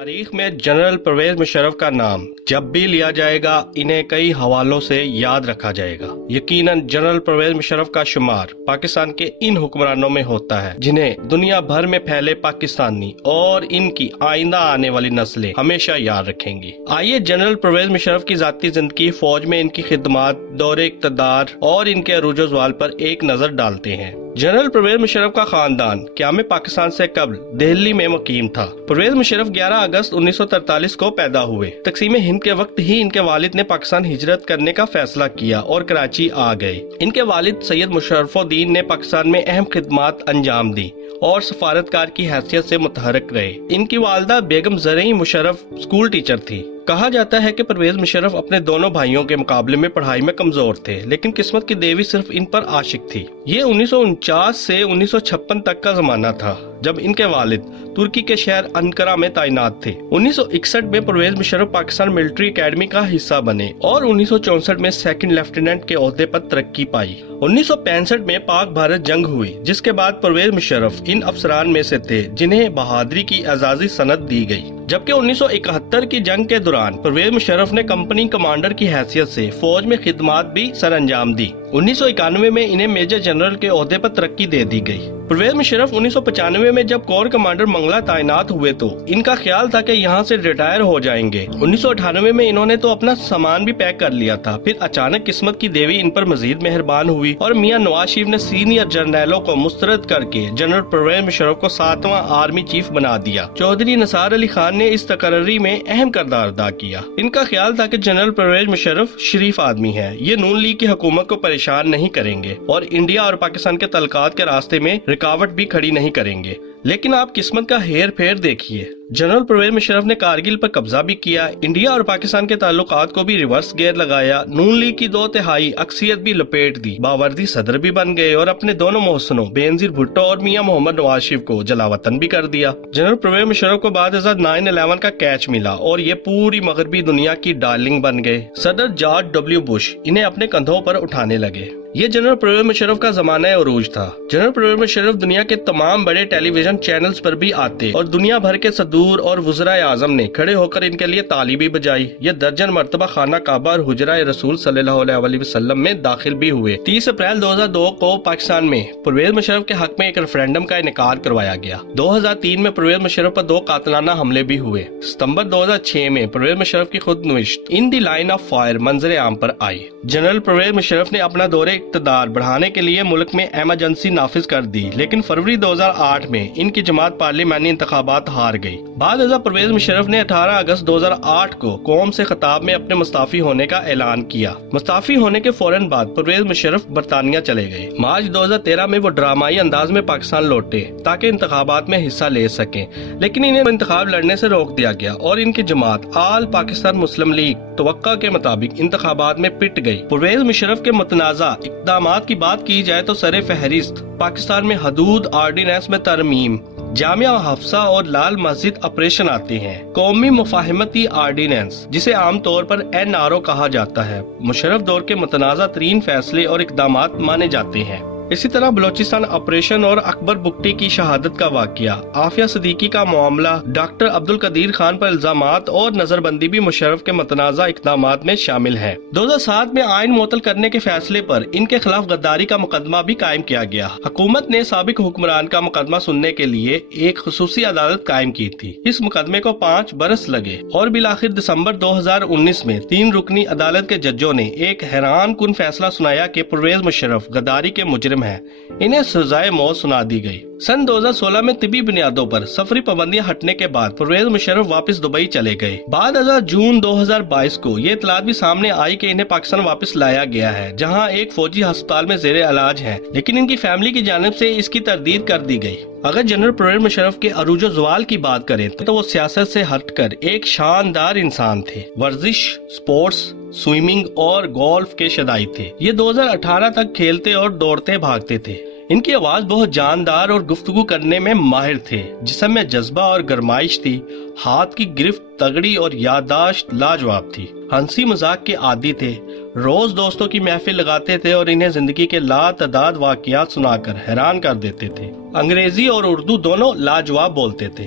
تاریخ میں جنرل پرویز مشرف کا نام جب بھی لیا جائے گا انہیں کئی حوالوں سے یاد رکھا جائے گا۔ یقیناً جنرل پرویز مشرف کا شمار پاکستان کے ان حکمرانوں میں ہوتا ہے جنہیں دنیا بھر میں پھیلے پاکستانی اور ان کی آئندہ آنے والی نسلیں ہمیشہ یاد رکھیں گی۔ آئیے جنرل پرویز مشرف کی ذاتی زندگی، فوج میں ان کی خدمات، دور اقتدار اور ان کے عروج و زوال پر ایک نظر ڈالتے ہیں۔ جنرل پرویز مشرف کا خاندان قیام پاکستان سے قبل دہلی میں مقیم تھا۔ پرویز مشرف 11 اگست 1943 کو پیدا ہوئے۔ تقسیم ہند کے وقت ہی ان کے والد نے پاکستان ہجرت کرنے کا فیصلہ کیا اور کراچی آ گئے۔ ان کے والد سید مشرف الدین نے پاکستان میں اہم خدمات انجام دی اور سفارتکار کی حیثیت سے متحرک رہے۔ ان کی والدہ بیگم زرعی مشرف اسکول ٹیچر تھی۔ کہا جاتا ہے کہ پرویز مشرف اپنے دونوں بھائیوں کے مقابلے میں پڑھائی میں کمزور تھے، لیکن قسمت کی دیوی صرف ان پر عاشق تھی۔ یہ 1949 سے 1956 تک کا زمانہ تھا جب ان کے والد ترکی کے شہر انقرہ میں تعینات تھے۔ 1961 میں پرویز مشرف پاکستان ملٹری اکیڈمی کا حصہ بنے اور 1964 میں سیکنڈ لیفٹیننٹ کے عہدے پر ترقی پائی۔ 1965 میں پاک بھارت جنگ ہوئی، جس کے بعد پرویز مشرف ان افسران میں سے تھے جنہیں بہادری کی اعزازی سند دی گئی۔ جبکہ 1971 کی جنگ کے دوران پرویز مشرف نے کمپنی کمانڈر کی حیثیت سے فوج میں خدمات بھی سر انجام دی۔ 1991 میں انہیں میجر جنرل کے عہدے پر ترقی دے دی گئی۔ پرویز مشرف 1995 میں جب کور کمانڈر منگلہ تعینات ہوئے تو ان کا خیال تھا کہ یہاں سے ریٹائر ہو جائیں گے۔ 1998 میں انہوں نے تو اپنا سامان بھی پیک کر لیا تھا، پھر اچانک قسمت کی دیوی ان پر مزید مہربان ہوئی اور میاں نواز شریف نے سینئر جرنیلوں کو مسترد کر کے جنرل پرویز مشرف کو 7واں آرمی چیف بنا دیا۔ چودھری نثار علی خان نے اس تقرری میں اہم کردار ادا کیا۔ ان کا خیال تھا کہ جنرل پرویز مشرف شریف آدمی ہے، یہ نون لیگ کی حکومت کو پریشان نہیں کریں گے اور انڈیا اور پاکستان کے تعلقات کے راستے میں رکاوٹ بھی کھڑی نہیں کریں گے۔ لیکن آپ قسمت کا ہیر پھیر دیکھیے، جنرل پرویز مشرف نے کارگل پر قبضہ بھی کیا، انڈیا اور پاکستان کے تعلقات کو بھی ریورس گیئر لگایا، نون لیگ کی 2/3 اکثریت بھی لپیٹ دی، باوردی صدر بھی بن گئے اور اپنے دونوں محسنوں بینظیر بھٹو اور میاں محمد نواز شریف کو جلاوطن بھی کر دیا۔ جنرل پرویز مشرف کو بعد ازاں 9/11 کا کیچ ملا اور یہ پوری مغربی دنیا کی ڈارلنگ بن گئے۔ صدر جارج ڈبلیو بش انہیں اپنے کندھوں پر اٹھانے لگے۔ یہ جنرل پرویز مشرف کا زمانہ عروج تھا۔ جنرل پرویز مشرف دنیا کے تمام بڑے ٹیلی ویژن چینلز پر بھی آتے اور دنیا بھر کے صدور اور وزرائے اعظم نے کھڑے ہو کر ان کے لیے تالی بھی بجائی۔ یہ درجن مرتبہ خانہ کعبہ اور حجرہ رسول صلی اللہ علیہ وسلم میں داخل بھی ہوئے۔ 30 اپریل 2002 کو پاکستان میں پرویز مشرف کے حق میں ایک ریفرینڈم کا انعقاد کروایا گیا۔ 2003 میں پرویز مشرف پر 2 قاتلانہ حملے بھی ہوئے۔ ستمبر 2006 میں پرویز مشرف کی خود نوشت ان دی لائن آف فائر منظر عام پر آئی۔ جنرل پرویز مشرف نے اپنا دور اقتدار بڑھانے کے لیے ملک میں ایمرجنسی نافذ کر دی، لیکن فروری 2008 میں ان کی جماعت پارلیمانی انتخابات ہار گئی۔ بعد ازاں پرویز مشرف نے 18 اگست 2008 کو قوم سے خطاب میں اپنے مستعفی ہونے کا اعلان کیا۔ مستعفی ہونے کے فوراً بعد پرویز مشرف برطانیہ چلے گئے۔ مارچ 2013 میں وہ ڈرامائی انداز میں پاکستان لوٹے تاکہ انتخابات میں حصہ لے سکیں، لیکن انہیں انتخاب لڑنے سے روک دیا گیا اور ان کی جماعت آل پاکستان مسلم لیگ توقع کے مطابق انتخابات میں پٹ گئی۔ پرویز مشرف کے متنازع اقدامات کی بات کی جائے تو سر فہرست پاکستان میں حدود آرڈیننس میں ترمیم، جامعہ حفصہ اور لال مسجد آپریشن آتے ہیں۔ قومی مفاہمتی آرڈیننس جسے عام طور پر NRO کہا جاتا ہے، مشرف دور کے متنازع ترین فیصلے اور اقدامات مانے جاتے ہیں۔ اسی طرح بلوچستان آپریشن اور اکبر بگٹی کی شہادت کا واقعہ، عافیہ صدیقی کا معاملہ، ڈاکٹر عبدالقدیر خان پر الزامات اور نظر بندی بھی مشرف کے متنازع اقدامات میں شامل ہیں۔ 2007 میں آئین معطل کرنے کے فیصلے پر ان کے خلاف غداری کا مقدمہ بھی قائم کیا گیا۔ حکومت نے سابق حکمران کا مقدمہ سننے کے لیے ایک خصوصی عدالت قائم کی تھی۔ اس مقدمے کو 5 برس لگے اور بالآخر دسمبر 2019 میں 3 رکنی عدالت کے ججوں نے ایک حیران کن فیصلہ سنایا کہ پرویز مشرف غداری کے مجرم ہے، انہیں سزائے موت سنا دی گئی۔ سن 2016 میں طبی بنیادوں پر سفری پابندیاں ہٹنے کے بعد پرویز مشرف واپس دبئی چلے گئے۔ بعد ازاں جون 2022 کو یہ اطلاعات بھی سامنے آئی کہ انہیں پاکستان واپس لایا گیا ہے، جہاں ایک فوجی ہسپتال میں زیر علاج ہیں، لیکن ان کی فیملی کی جانب سے اس کی تردید کر دی گئی۔ اگر جنرل پرویز مشرف کے عروج و زوال کی بات کریں تو وہ سیاست سے ہٹ کر ایک شاندار انسان تھے۔ ورزش، سپورٹس، سوئمنگ اور گولف کے شدائی تھے۔ یہ 2018 تک کھیلتے اور دوڑتے بھاگتے تھے۔ ان کی آواز بہت جاندار اور گفتگو کرنے میں ماہر تھے، جسم میں جذبہ اور گرمائش تھی، ہاتھ کی گرفت تگڑی اور یادداشت لاجواب تھی، ہنسی مذاق کے عادی تھے، روز دوستوں کی محفل لگاتے تھے اور انہیں زندگی کے لاتعداد واقعات سنا کر حیران کر دیتے تھے۔ انگریزی اور اردو دونوں لاجواب بولتے تھے۔